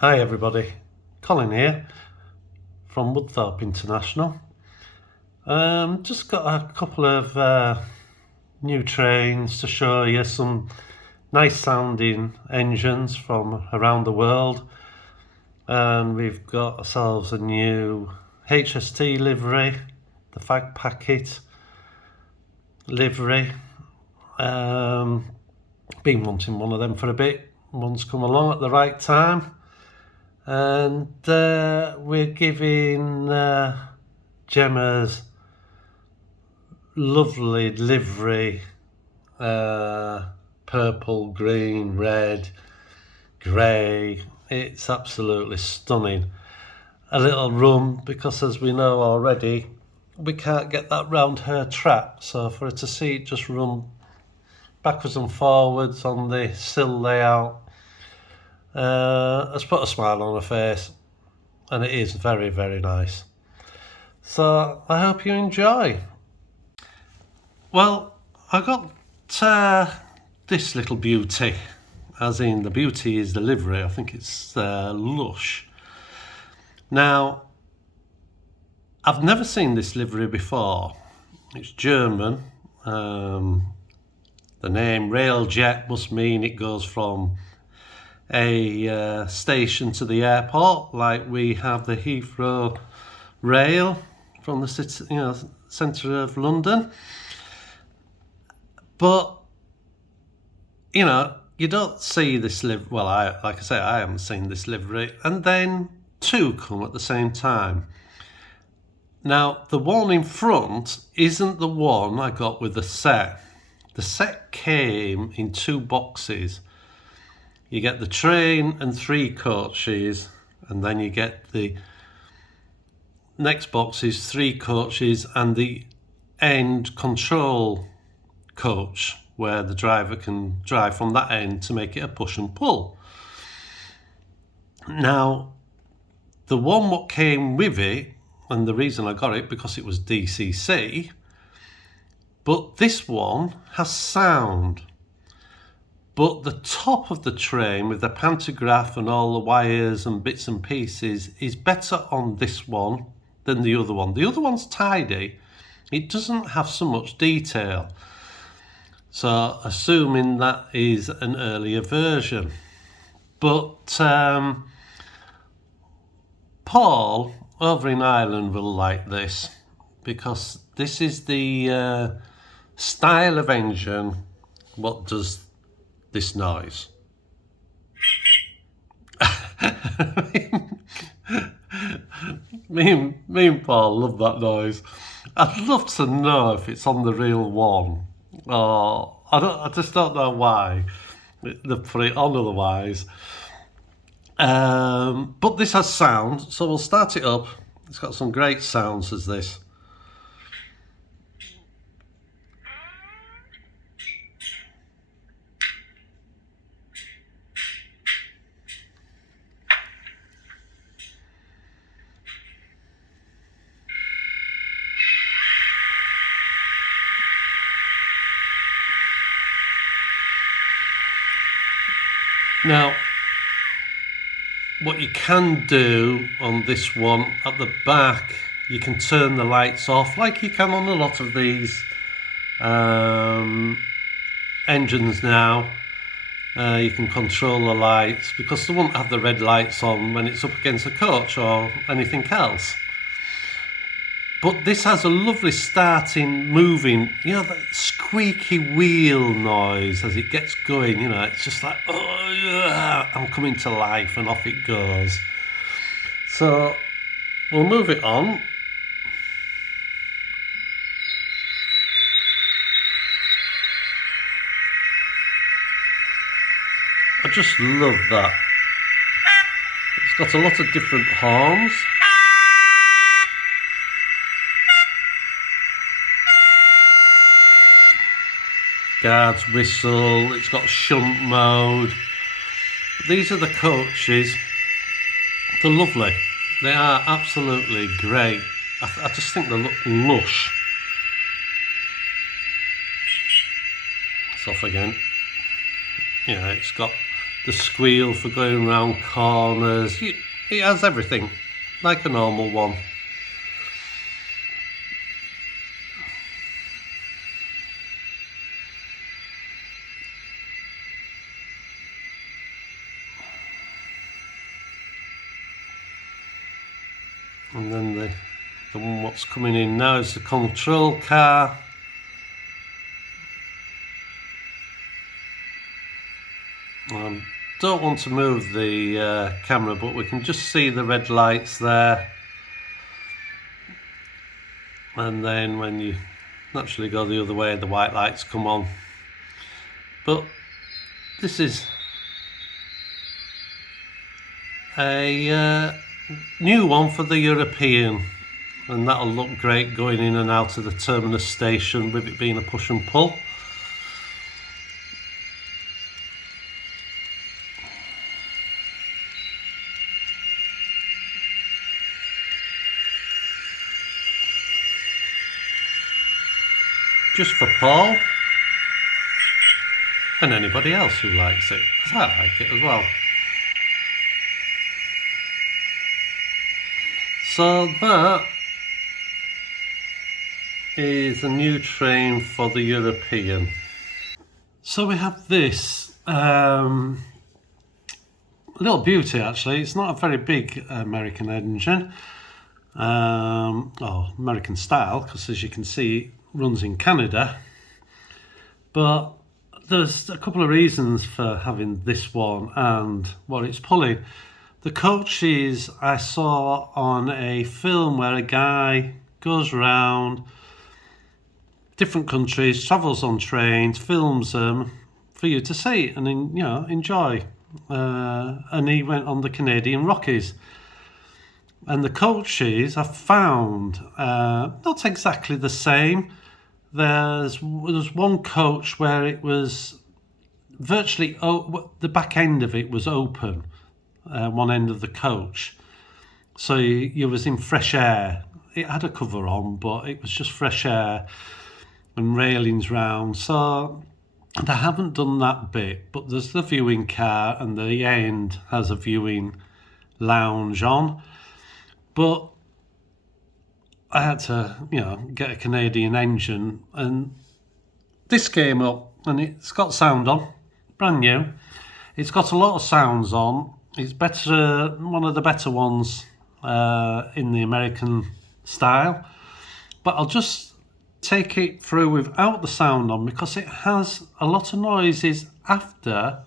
Hi everybody, Colin here from Woodthorpe International. Just got a couple of new trains to show you, some nice sounding engines from around the world. And we've got ourselves a new HST livery, the Fag Packet livery. Been wanting one of them for a bit. One's come along at the right time. And we're giving Gemma's lovely livery, purple, green, red, grey. It's absolutely stunning. A little run, because as we know already, we can't get that round her track. So for her to see it just run backwards and forwards on the sill layout, has put a smile on her face, and it is very, very nice. So I hope you enjoy. Well, I got this little beauty, as in the beauty is the livery. I think it's Lush. Now, I've never seen this livery before. It's German. The name Railjet must mean it goes from a station to the airport, like we have the Heathrow rail from the city, centre of London. But you don't see this livery. Well, like I say, I haven't seen this livery, and then two come at the same time. Now, the one in front isn't the one I got with the set. The set came in two boxes. You get the train and 3 coaches, and then you get the next box is 3 coaches and the end control coach, where the driver can drive from that end to make it a push and pull. Now, the one what came with it, and the reason I got it because it was DCC, but this one has sound. But the top of the train with the pantograph and all the wires and bits and pieces is better on this one than the other one. The other one's tidy. It doesn't have so much detail. So assuming that is an earlier version. But Paul over in Ireland will like this, because this is the style of engine what does this noise. me and Paul love that noise. I'd love to know if it's on the real one. I just don't know why they put it on otherwise. But this has sound, so we'll start it up. It's got some great sounds as this. Now, what you can do on this one, at the back, you can turn the lights off like you can on a lot of these engines now. You can control the lights, because they won't have the red lights on when it's up against a coach or anything else. But this has a lovely starting, moving, that squeaky wheel noise as it gets going, it's just like, oh yeah, I'm coming to life, and off it goes. So we'll move it on. I just love that. It's got a lot of different horns. Guard's whistle, it's got shunt mode. These are the coaches. They're lovely. They are absolutely great. I just think they look lush. It's off again. It's got the squeal for going round corners. It has everything, like a normal one. And then the one what's coming in now is the control car. Don't want to move the camera, but we can just see the red lights there. And then when you naturally go the other way, the white lights come on. But this is a new one for the European, and that'll look great going in and out of the terminus station with it being a push and pull. Just for Paul and anybody else who likes it, because I like it as well. So that is a new train for the European. So we have this little beauty actually. It's not a very big American engine, or American style, because as you can see it runs in Canada. But there's a couple of reasons for having this one and what it's pulling. The coaches I saw on a film where a guy goes around different countries, travels on trains, films them for you to see and enjoy. And he went on the Canadian Rockies. And the coaches I found not exactly the same. There's one coach where it was virtually the back end of it was open. One end of the coach, so you was in fresh air. It had a cover on, but it was just fresh air and railings round. So they haven't done that bit, but there's the viewing car, and the end has a viewing lounge on. But I had to, get a Canadian engine, and this came up, and it's got sound on, brand new. It's got a lot of sounds on. It's better, one of the better ones in the American style. But I'll just take it through without the sound on, because it has a lot of noises after.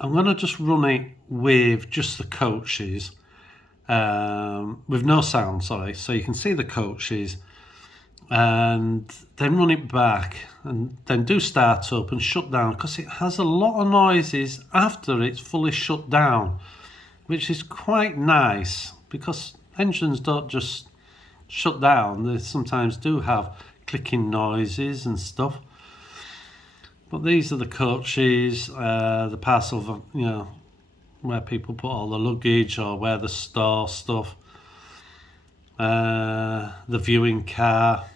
I'm going to just run it with just the coaches, with no sound, sorry, so you can see the coaches, and then run it back and then do start up and shut down, because it has a lot of noises after it's fully shut down, which is quite nice, because engines don't just shut down, they sometimes do have clicking noises and stuff. But these are the coaches, the parcel, where people put all the luggage or where they store stuff. The viewing car.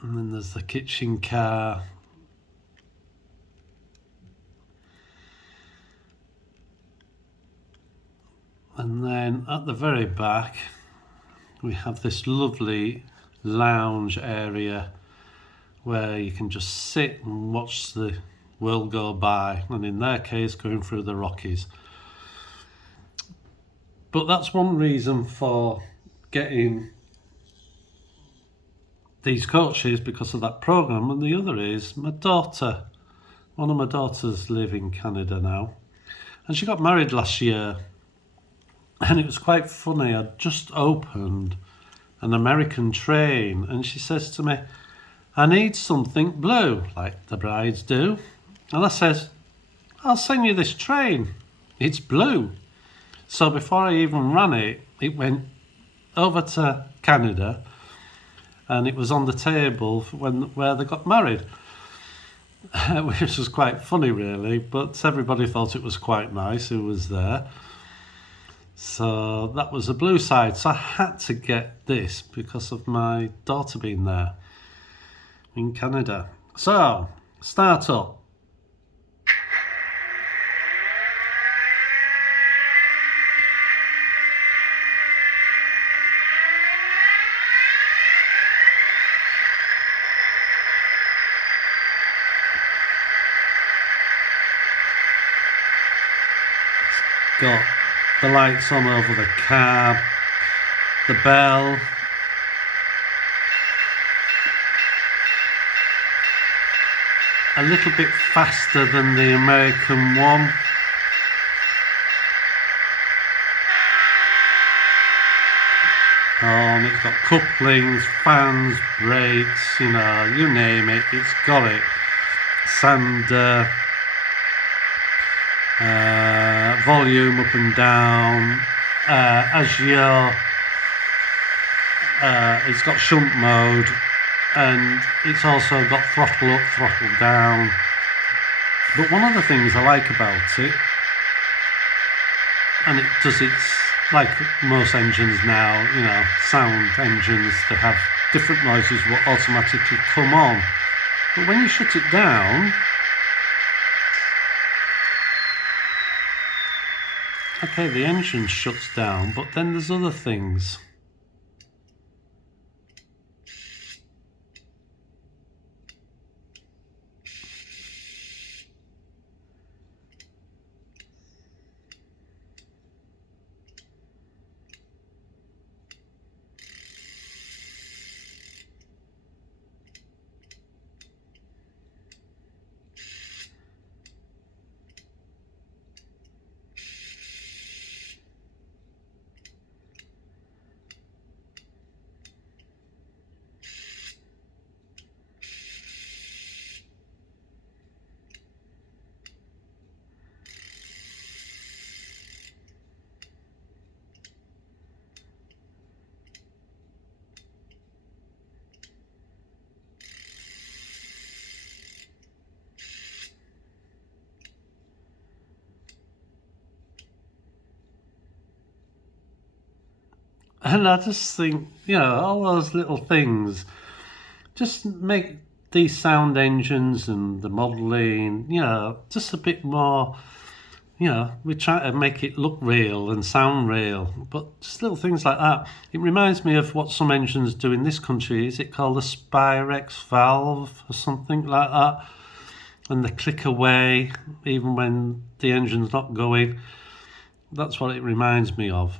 And then there's the kitchen car. And then at the very back, we have this lovely lounge area where you can just sit and watch the world go by, and in their case going through the Rockies. But that's one reason for getting these coaches, because of that program, and the other is my daughter. One of my daughters live in Canada now, and she got married last year, and it was quite funny. I'd just opened an American train, and she says to me, "I need something blue," like the brides do. And I says, "I'll send you this train. It's blue." So before I even ran it, it went over to Canada, and it was on the table where they got married. which was quite funny really, but everybody thought it was quite nice who was there. So that was the blue side. So I had to get this because of my daughter being there in Canada. So, start up. Got the lights on over the cab, the bell, a little bit faster than the American one. And it's got couplings, fans, brakes, you know, you name it, it's got it. Sander, volume up and down, as you're, it's got shunt mode, and it's also got throttle up, throttle down. But one of the things I like about it, and it does its, like most engines now, you know, sound engines that have different noises will automatically come on. But when you shut it down, okay, the engine shuts down, but then there's other things. And I just think, you know, all those little things just make these sound engines and the modelling, you know, just a bit more, you know, we try to make it look real and sound real, but just little things like that. It reminds me of what some engines do in this country. Is it called a Spirex valve or something like that? And they click away even when the engine's not going. That's what it reminds me of.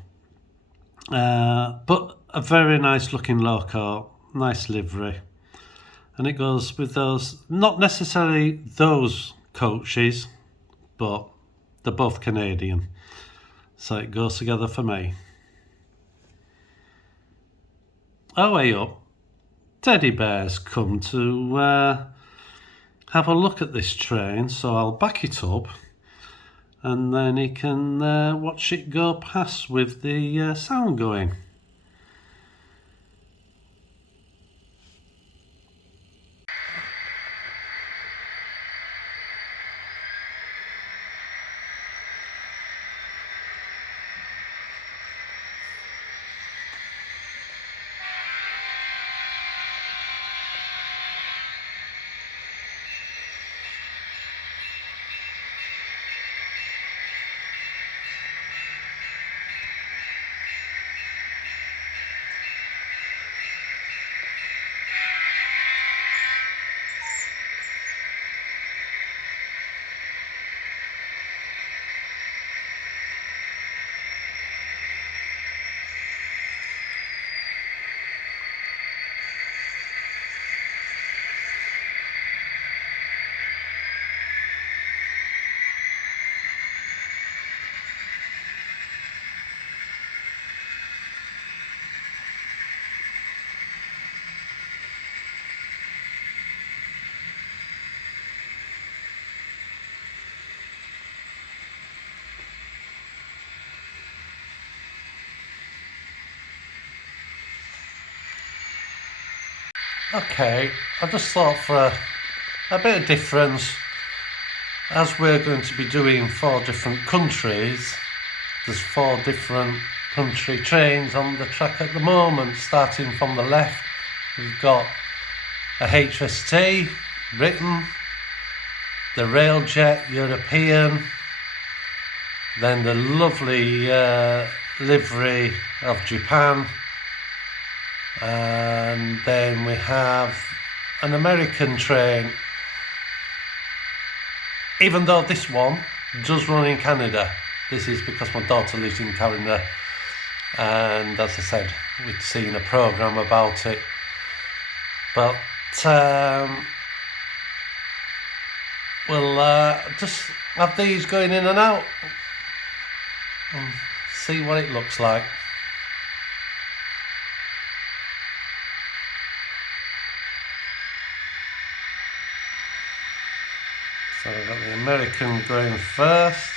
But a very nice looking loco, nice livery. And it goes with those, not necessarily those coaches, but they're both Canadian. So it goes together for me. Our way up, Teddy Bear's come to have a look at this train, so I'll back it up and then he can watch it go past with the sound going. Okay, I just thought for a bit of difference. As we're going to be doing 4 different countries, there's 4 different country trains on the track at the moment. Starting from the left, we've got a HST, Britain, the Railjet, European, then the lovely livery of Japan, and then we have an American train, even though this one does run in Canada. This is because my daughter lives in Canada, and as I said, we'd seen a programme about it, but we'll just have these going in and out and see what it looks like. So I've got the American going first.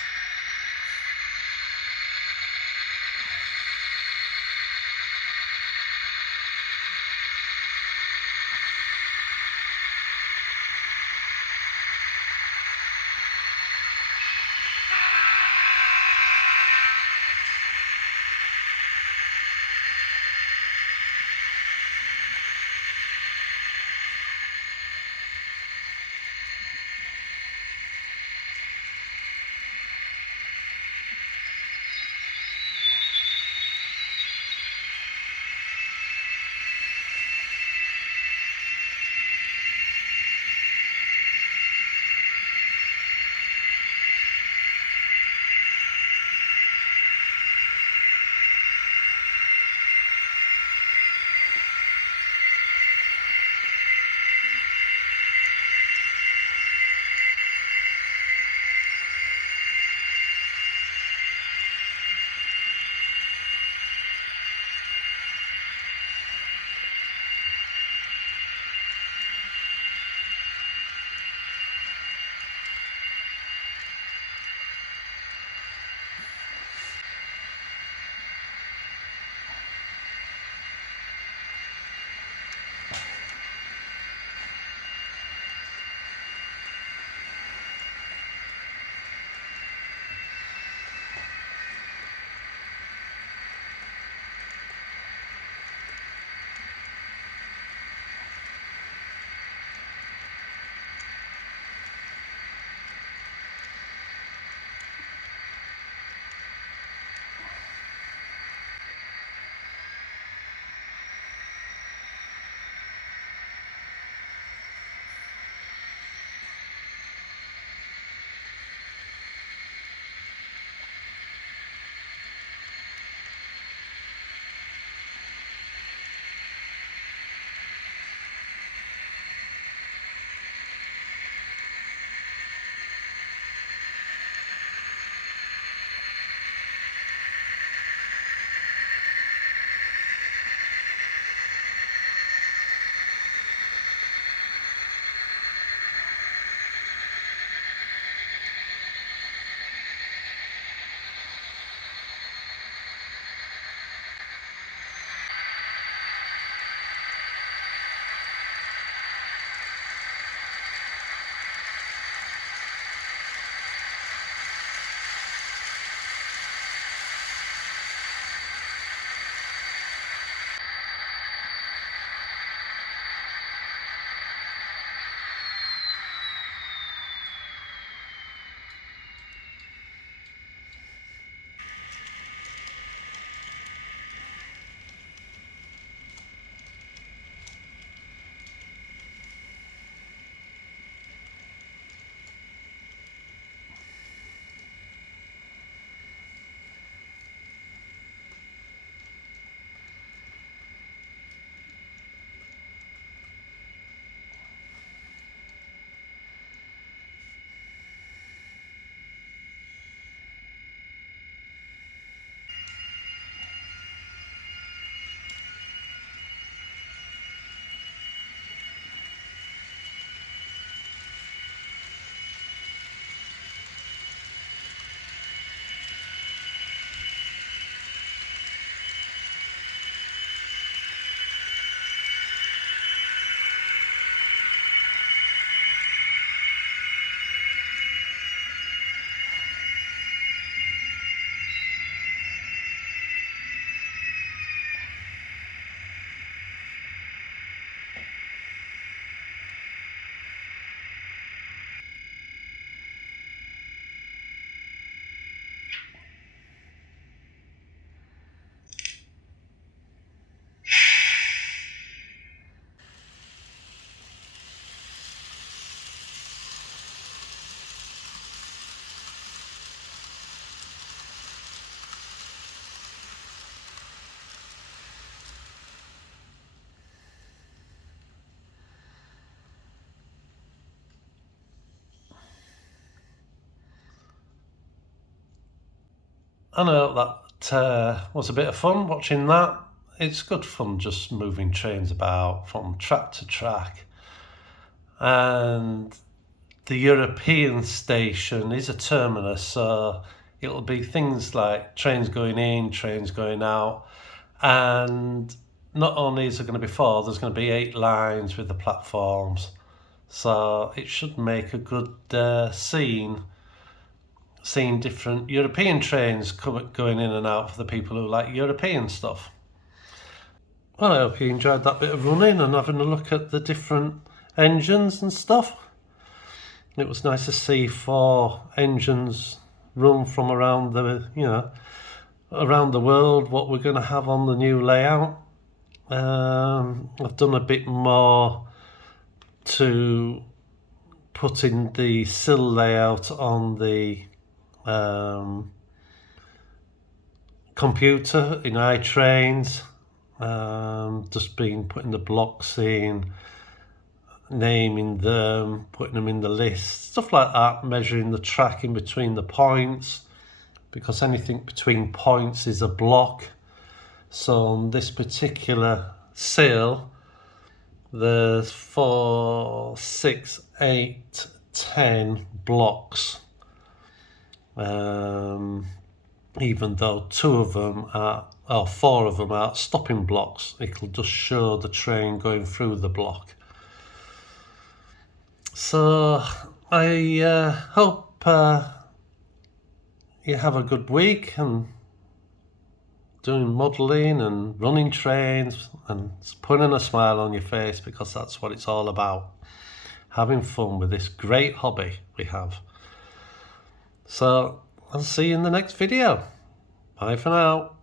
I know that was a bit of fun watching that. It's good fun just moving trains about from track to track. And the European station is a terminus, so it'll be things like trains going in, trains going out, and not only is there going to be 4, there's going to be 8 lines with the platforms, so it should make a good scene, seeing different European trains going in and out for the people who like European stuff. Well, I hope you enjoyed that bit of running and having a look at the different engines and stuff. It was nice to see 4 engines run from around around the world, what we're going to have on the new layout. I've done a bit more to put in the sill layout on the computer in iTrains. Just been putting the blocks in, naming them, putting them in the list, stuff like that, measuring the track in between the points, because anything between points is a block. So on this particular sill, there's 4, 6, 8, 10 blocks. Even though 4 of them are stopping blocks, it'll just show the train going through the block. So I hope you have a good week and doing modelling and running trains and putting a smile on your face, because that's what it's all about, having fun with this great hobby we have. So I'll see you in the next video. Bye for now.